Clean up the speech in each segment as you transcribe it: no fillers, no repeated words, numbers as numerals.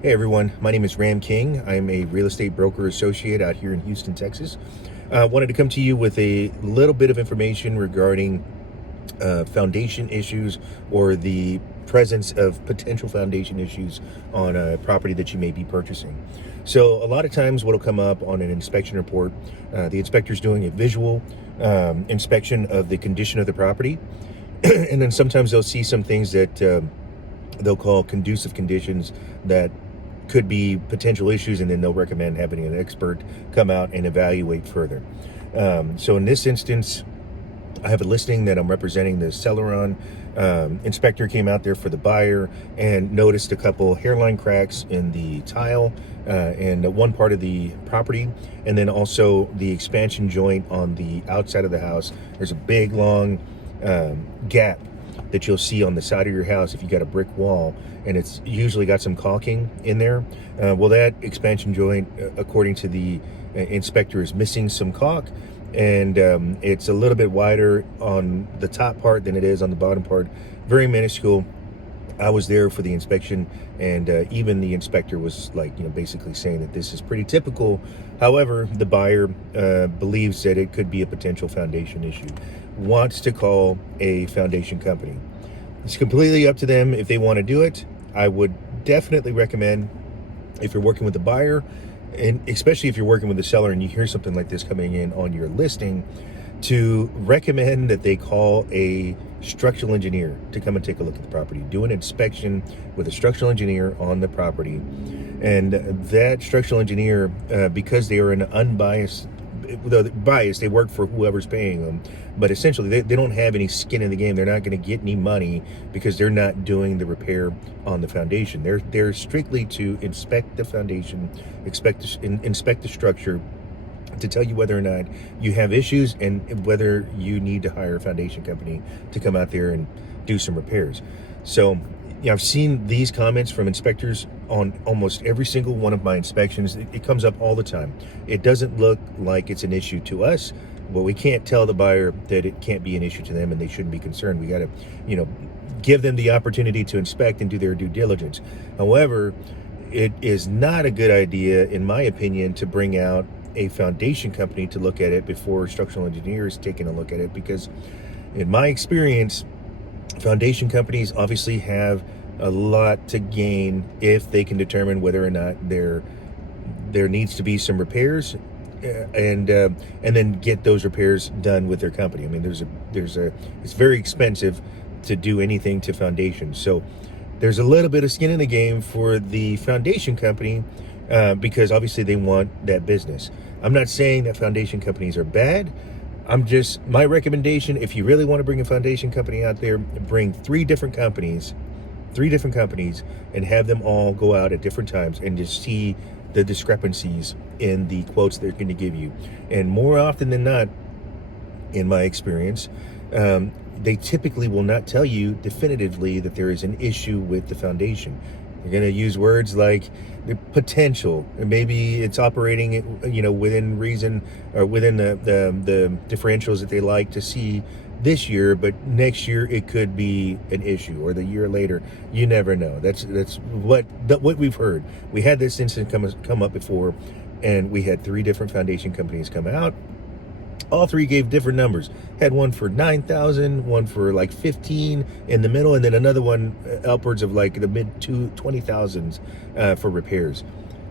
Hey everyone, my name is Ram King. I'm a real estate broker associate out here in Houston, Texas. Wanted to come to you with a little bit of information regarding foundation issues or the presence of potential foundation issues on a property that you may be purchasing. So a lot of times what will come up on an inspection report, the inspector's doing a visual inspection of the condition of the property. And then sometimes they'll see some things that they'll call conducive conditions that could be potential issues, and then they'll recommend having an expert come out and evaluate further. So in this instance, I have a listing that I'm representing the seller on. Inspector came out there for the buyer and noticed a couple hairline cracks in the tile and one part of the property, and then also the expansion joint on the outside of the house. There's a big long gap that you'll see on the side of your house if you got a brick wall, and it's usually got some caulking in there. Well, that expansion joint, according to the inspector, is missing some caulk, and it's a little bit wider on the top part than it is on the bottom part. Very minuscule. I was there for the inspection, and even the inspector was like, basically saying that this is pretty typical. However, the buyer believes that it could be a potential foundation issue, wants to call a foundation company. It's completely up to them if they want to do it. I would definitely recommend, if you're working with the buyer, and especially if you're working with the seller and you hear something like this coming in on your listing, to recommend that they call a structural engineer to come and take a look at the property, do an inspection with a structural engineer on the property. And that structural engineer, because they are an unbiased, biased, they work for whoever's paying them, but essentially they don't have any skin in the game. They're not going to get any money because they're not doing the repair on the foundation. They're strictly to inspect the foundation, inspect the structure, to tell you whether or not you have issues and whether you need to hire a foundation company to come out there and do some repairs. So I've seen these comments from inspectors on almost every single one of my inspections. It comes up all the time. It doesn't look like it's an issue to us, but we can't tell the buyer that it can't be an issue to them and they shouldn't be concerned. We got to, give them the opportunity to inspect and do their due diligence. However, it is not a good idea, in my opinion, to bring out a foundation company to look at it before structural engineers taking a look at it, because in my experience, foundation companies obviously have a lot to gain if they can determine whether or not there needs to be some repairs, and then get those repairs done with their company. I mean, it's very expensive to do anything to foundation. So there's a little bit of skin in the game for the foundation company, because obviously they want that business. I'm not saying that foundation companies are bad. My recommendation, if you really want to bring a foundation company out there, bring three different companies, and have them all go out at different times and just see the discrepancies in the quotes they're going to give you. And more often than not, in my experience, they typically will not tell you definitively that there is an issue with the foundation. They're going to use words like the potential, and maybe it's operating, within reason, or within the differentials that they like to see this year, but next year it could be an issue, or the year later. You never know. That's what we've heard. We had this incident come up before, and we had three different foundation companies come out. All three gave different numbers. Had one for 9,000, one for like 15 in the middle, and then another one upwards of like the mid 20,000s for repairs.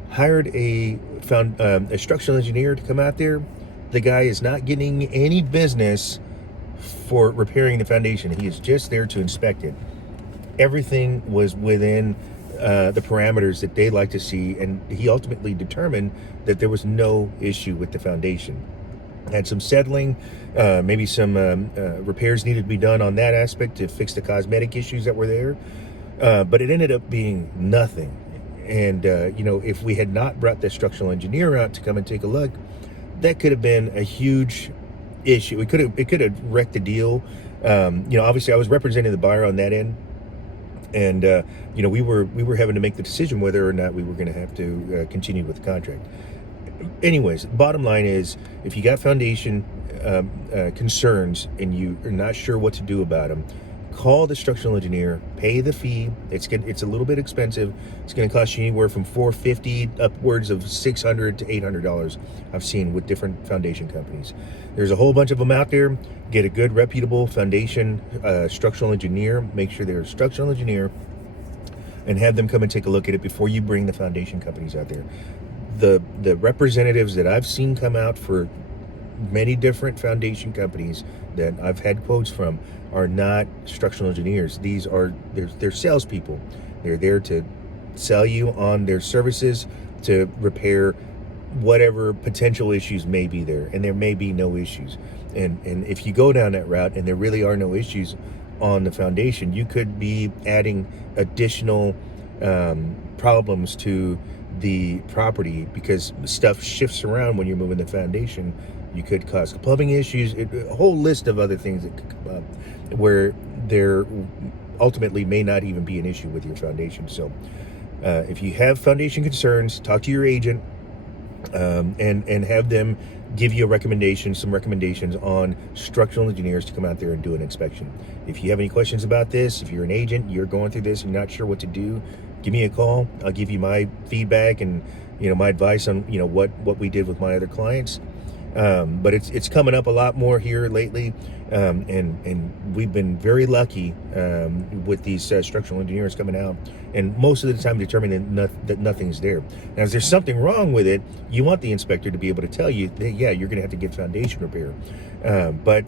Hired a structural engineer to come out there. The guy is not getting any business for repairing the foundation. He is just there to inspect it. Everything was within the parameters that they like to see, and he ultimately determined that there was no issue with the foundation. Had some settling, maybe some repairs needed to be done on that aspect to fix the cosmetic issues that were there, but it ended up being nothing. And if we had not brought the structural engineer out to come and take a look, that could have been a huge issue. It could have wrecked the deal. Obviously I was representing the buyer on that end, and we were having to make the decision whether or not we were going to have to continue with the contract. Anyways, bottom line is, if you got foundation concerns and you are not sure what to do about them, call the structural engineer, pay the fee. It's a little bit expensive. It's going to cost you anywhere from $450 upwards of $600 to $800. I've seen with different foundation companies. There's a whole bunch of them out there. Get a good reputable foundation structural engineer. Make sure they're a structural engineer, and have them come and take a look at it before you bring the foundation companies out there. The representatives that I've seen come out for many different foundation companies that I've had quotes from are not structural engineers. They're salespeople. They're there to sell you on their services to repair whatever potential issues may be there, and there may be no issues. And if you go down that route and there really are no issues on the foundation, you could be adding additional problems to the property because stuff shifts around when you're moving the foundation. You could cause plumbing issues, a whole list of other things that could come up where there ultimately may not even be an issue with your foundation. So if you have foundation concerns, talk to your agent and have them give you some recommendations on structural engineers to come out there and do an inspection. If you have any questions about this, if you're an agent, you're going through this and you're not sure what to do, give me a call. I'll give you my feedback and my advice on what we did with my other clients. But it's coming up a lot more here lately, and we've been very lucky with these structural engineers coming out, and most of the time determining that nothing's there. Now, if there's something wrong with it, you want the inspector to be able to tell you that, yeah, you're going to have to get foundation repair. But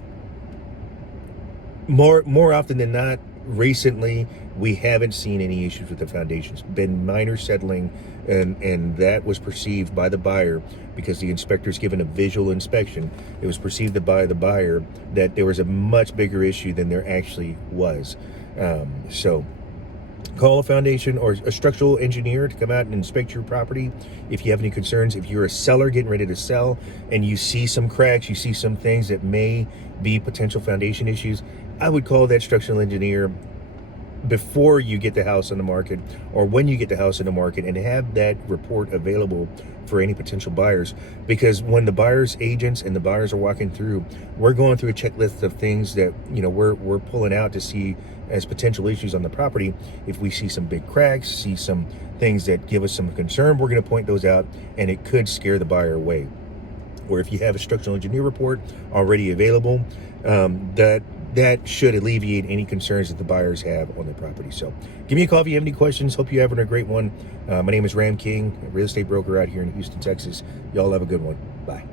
more often than not, recently we haven't seen any issues with the foundations. Been minor settling, and that was perceived by the buyer because the inspector's given a visual inspection. It was perceived by the buyer that there was a much bigger issue than there actually was. So call a foundation or a structural engineer to come out and inspect your property if you have any concerns. If you're a seller getting ready to sell and you see some cracks, you see some things that may be potential foundation issues, I would call that structural engineer before you get the house on the market or when you get the house on the market, and have that report available for any potential buyers. Because when the buyers agents and the buyers are walking through, we're going through a checklist of things that we're pulling out to see as potential issues on the property. If we see some big cracks, see some things that give us some concern, we're going to point those out, and it could scare the buyer away. Or if you have a structural engineer report already available, that should alleviate any concerns that the buyers have on their property. So give me a call if you have any questions. Hope you're having a great one. My name is Ram King, a real estate broker out here in Houston, Texas. Y'all have a good one. Bye.